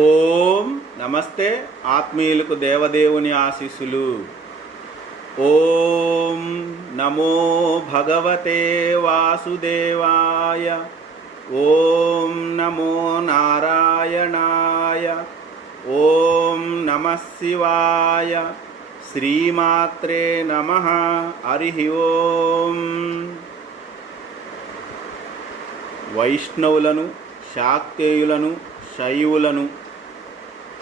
ఓం నమస్తే. ఆత్మీయులకు దేవదేవుని ఆశీస్సులు. ఓం నమో భగవతే వాసుదేవాయ. ఓం నమో నారాయణాయ. ఓం నమః శివాయ. శ్రీమాత్రే నమః. హరి ఓం. వైష్ణవులను, శాక్తేయులను, శైవులను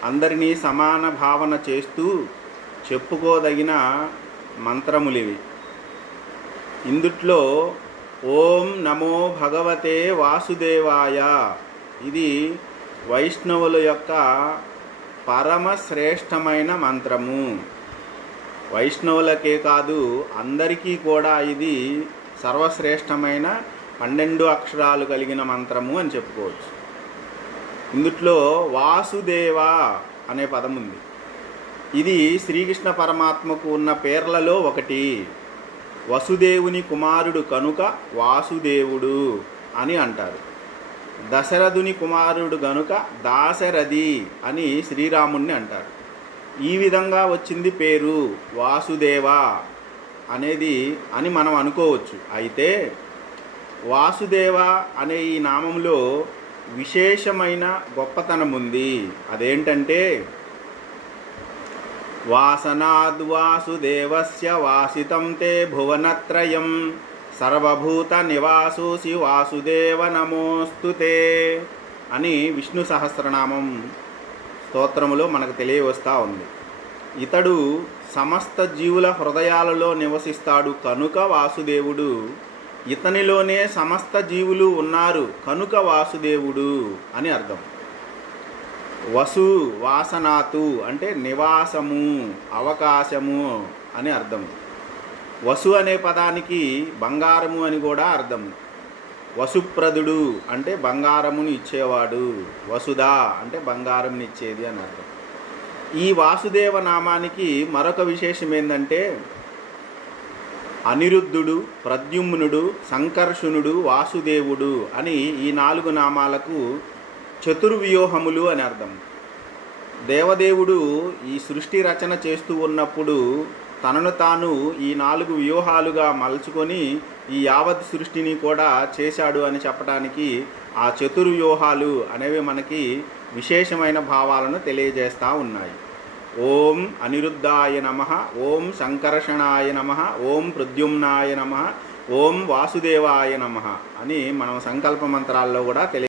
అందరినీ సమాన భావన చేస్తూ చెప్పుకోదగిన మంత్రములివి. ఇందుట్లో ఓం నమో భగవతే వాసుదేవాయ ఇది వైష్ణవుల యొక్క పరమశ్రేష్టమైన మంత్రము. వైష్ణవులకే కాదు, అందరికీ కూడా ఇది సర్వశ్రేష్టమైన 12 అక్షరాలు కలిగిన మంత్రము అని చెప్పుకోవచ్చు. ఇందుట్లో వాసుదేవ అనే పదం ఉంది. ఇది శ్రీకృష్ణ పరమాత్మకు ఉన్న పేర్లలో ఒకటి. వసుదేవుని కుమారుడు కనుక వాసుదేవుడు అని అంటారు. దశరథుని కుమారుడు గనుక దాశరథి అని శ్రీరాముణ్ణి అంటారు. ఈ విధంగా వచ్చింది పేరు వాసుదేవ అనేది అని మనం అనుకోవచ్చు. అయితే వాసుదేవ అనే ఈ నామంలో విశేషమైన గొప్పతనం ఉంది. అదేంటంటే వాసనాద్వాసుదేవస్య వాసితం తే భువనత్రయం సర్వభూత నివాసోసి వాసుదేవ నమోస్తుతే అని విష్ణు సహస్రనామం స్తోత్రములో మనకు తెలియవస్తూ ఉంది. ఇతడు సమస్త జీవుల హృదయాలలో నివసిస్తాడు కనుక వాసుదేవుడు. ఇతనిలోనే సమస్త జీవులు ఉన్నారు కనుక వాసుదేవుడు అని అర్థం. వసు వాసనాతు అంటే నివాసము, అవకాశము అని అర్థం. వసు అనే పదానికి బంగారము అని కూడా అర్థం. వసుప్రదుడు అంటే బంగారమును ఇచ్చేవాడు. వసుధ అంటే బంగారముని ఇచ్చేది అని అర్థం. ఈ వాసుదేవ నామానికి మరొక విశేషం ఏంటంటే అనిరుద్ధుడు, ప్రద్యుమ్నుడు, సంకర్షణుడు, వాసుదేవుడు అని ఈ 4 నామాలకు చతుర్వ్యూహములు అని అర్థం. దేవదేవుడు ఈ సృష్టి రచన చేస్తూ ఉన్నప్పుడు తనను తాను ఈ 4 వ్యూహాలుగా మలుచుకొని ఈ యావత్ సృష్టిని కూడా చేశాడు అని చెప్పడానికి ఆ చతుర్వ్యూహాలు అనేవి మనకి విశేషమైన భావాలను తెలియజేస్తూ ఉన్నాయి. ఓం అనిరుద్ధాయ నమః, ఓం సంకర్షణాయ నమః, ఓం ప్రద్యుమ్నాయ నమః, ఓం వాసుదేవాయ నమః అని మనం సంకల్ప మంత్రాల్లో కూడా